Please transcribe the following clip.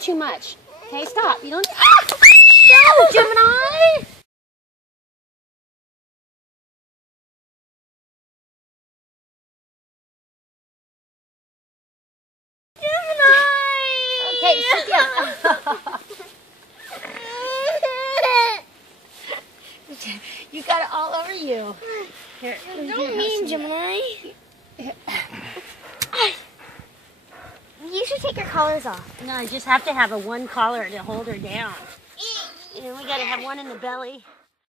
too much. Okay, stop. You don't. Ah! No, Gemini. Okay, sit down. You got it all over you. Here, Don't mean, Gemini. You should take your collars off. No, you just have to have a one collar to hold her down. And we got to have one in the belly.